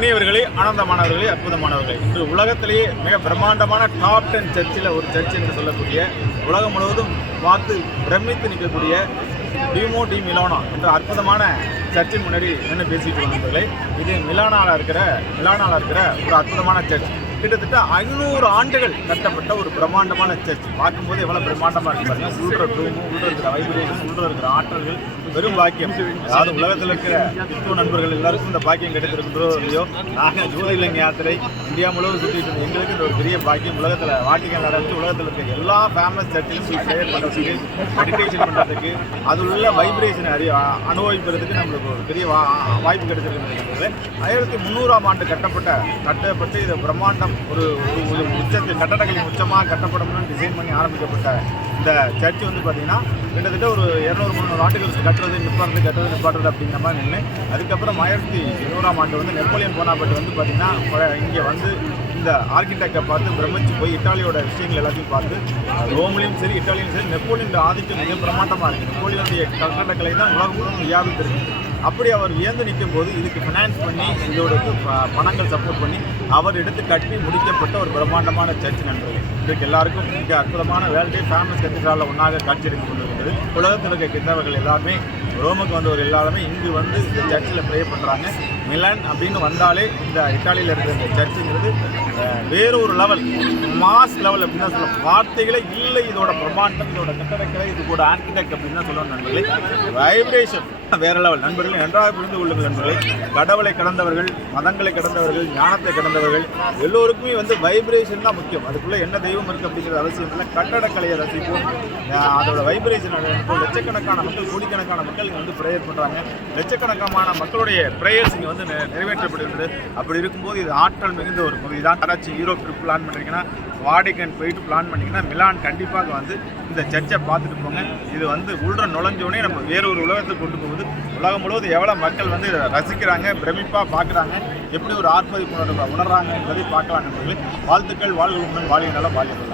இனியவர்களே, ஆனந்தமானவர்களே, அற்புதமானவர்களே, இன்று உலகத்திலேயே மிக பிரம்மாண்டமான டாப் 10 சர்ச்சில் ஒரு சர்ச் என்று சொல்லக்கூடிய உலகம் முழுவதும் பார்த்து பிரமித்து நிற்கக்கூடிய டிமோ டி மிலானோ என்ற அற்புதமான சர்ச்சின் முன்னாடி என்ன பேசிட்டு வந்தவர்களே, இது மிலானால இருக்கிற ஒரு அற்புதமான சர்ச். கிட்டத்தட்ட 500 ஆண்டுகள் கட்டப்பட்ட ஒரு பிரம்மாண்டமான சர்ச். பார்க்கும்போது எவ்வளவு பிரம்மாண்டமா இருக்கு பாருங்க. உள்ள ரூமும், உள்ள இருக்கிற வைப்ரேஷன், உள்ள இருக்கிற ஆற்றல்கள் வெறும் பாக்கியம். அதாவது உலகத்தில் இருக்கிற கிறிஸ்துவ நண்பர்கள் எல்லாருக்கும் இந்த பாக்கியம் கிடைத்திருக்கிறதோ இல்லையோ, நாங்கள் ஜோதிலிங்க யாத்திரை இந்தியா முழுவதும் சுற்றிட்டு எங்களுக்கு இந்த ஒரு பெரிய பாக்கியம். உலகத்தில் வாட்டிக்கன் நடந்து உலகத்தில் இருக்கிற எல்லா ஃபேமஸ் சர்ச்சிலும் ப்ரேயர் பண்ணுறதுக்கு, மெடிடேஷன் பண்ணுறதுக்கு, அது உள்ள வைப்ரேஷனை அனுபவிப்பதற்கு நம்மளுக்கு ஒரு பெரிய வாய்ப்பு கிடைத்திருக்கிறது. 1300ஆம் ஆண்டு கட்டப்பட்டு இது பிரம்மாண்டம் ஒரு உச்சத்தில் கட்டடங்களின் உச்சமாக கட்டப்படணும்னு டிசைன் பண்ணி ஆரம்பிக்கப்பட்ட இந்த சர்ச் வந்து பார்த்தீங்கன்னா கிட்டத்தட்ட ஒரு 200-300 ஆண்டுகள் கட்டுறது நிப்பாட்டுறது அப்படிங்கிற மாதிரி நின்று, அதுக்கப்புறம் 1800ஆம் ஆண்டு வந்து நெப்போலியன் போனாபட் வந்து பார்த்தீங்கன்னா இங்கே வந்து இந்த ஆர்கிடெக்டை பார்த்து பிரமிச்சு போய் இட்டாலியோட விஷயங்கள் எல்லாத்தையும் பார்த்து ரோம்லையும் சரி இட்டாலியும் சரி நெப்போலியன் ஆதிக்கம் மிக பிரமாண்டமாக இருக்குது. நெப்போலியனுடைய கட்டடக்கலை தான் உலகம் முழுவதும் வியாபித்திருக்கு. அப்படி அவர் வியந்து நிற்கும் போது இதுக்கு ஃபினான்ஸ் பண்ணி இதோட பணங்கள் சப்போர்ட் பண்ணி அவர் எடுத்து கட்டி முடிக்கப்பட்ட ஒரு பிரம்மாண்டமான சர்ச் நண்பர்கள். இதுக்கு எல்லாருக்கும் மிக அற்புதமான வேர்ல்டே ஃபேமஸ் கத்தீட்ரலில் ஒன்றாக காட்சி எடுத்து கொண்டிருக்கிறது. உலகத்தில் இருக்க கிறிஸ்தவர்கள் எல்லாருமே, ரோமுக்கு வந்தவர் எல்லாருமே இங்கு வந்து இந்த சர்ச்சில் ப்ரே பண்ணுறாங்க. மிலான் அப்படின்னு வந்தாலே இந்த இட்டாலியில் இருக்கிற இந்த சர்ச்சுங்கிறது வேறு ஒரு லெவல், மாஸ் லெவல் அப்படின்னு தான் சொல்லலாம். வார்த்தைகளே இல்லை. இதோட பிரம்மாண்டம், இதோட கட்டடக்கலை, இதோட ஆர்கிடெக்ட் அப்படின்னு தான் சொல்லணும் நண்பர்களே. வைப்ரேஷன் வேற லெவல் நண்பர்கள். நன்றாக புரிந்து கொள்ளுங்கள் நண்பர்களே. கடவுளை கடந்தவர்கள், மதங்களை கடந்தவர்கள், ஞானத்தை கடந்தவர்கள் எல்லோருக்குமே வந்து வைப்ரேஷன் தான் முக்கியம். அதுக்குள்ளே என்ன தெய்வம் இருக்குது அப்படிங்கிறது அவசியம் இல்லை. கட்டடக்கலையை ரசிப்போம், அதோட வைப்ரேஷன் அனுப்போம். லட்சக்கணக்கான மக்கள், கோடிக்கணக்கான மக்கள் இங்கே வந்து ப்ரேயர் பண்ணுறாங்க. லட்சக்கணக்கான மக்களுடைய ப்ரேயர்ஸ் இங்கே வந்து நிறைவேற்றப்படுகிறது. அப்படி இருக்கும்போது இது ஆற்றல் மிகுந்த ஒரு பகுதி தான். யாராச்சும் யூரோப் ட்ரிப் பிளான் பண்ணுறீங்கன்னா, வாடிகன் போயிட்டு பிளான் பண்ணிங்கன்னா மிலான் கண்டிப்பாக வந்து இந்த சர்ச்சை பார்த்துட்டு போங்க. இது வந்து உள்ள நுழைஞ்சோடனே நம்ம வேற ஒரு உலகத்துக்கு கொண்டு போகுது. உலகம் முழுவதும் எவ்வளோ மக்கள் வந்து இதை ரசிக்கிறாங்க, பிரமிப்பாக பார்க்குறாங்க, எப்படி ஒரு ஆர்ப்பரிப்பு உணர்றாங்க என்பதை பார்க்கலாம் நண்பர்களே. வாழ்த்துக்கள், வாழ்வுடன் வாழ்கினாலும் வாழ்க்கை.